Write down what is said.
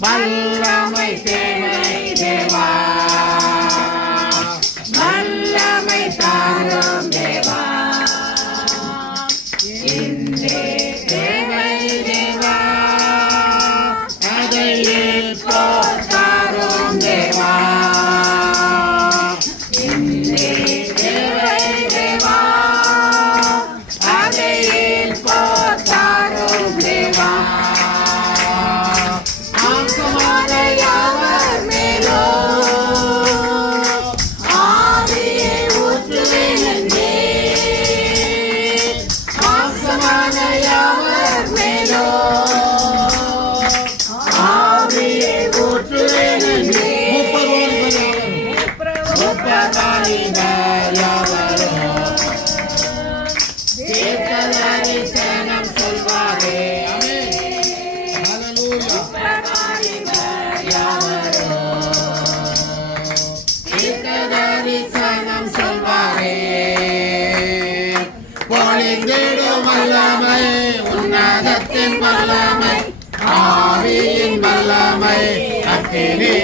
வல்லமை தேவை தேவா, வல்லமை தாரும் தேவா, இன்றே தேவை தேவா, அதை இப்போ தாரும் தேவா, இன்றே தேவை தேவா, அதை இப்போ தாரும் தேவா. வல்லமை உன்னதத்தின் வல்லமை, ஆவியின் வல்லமை, அக்கினி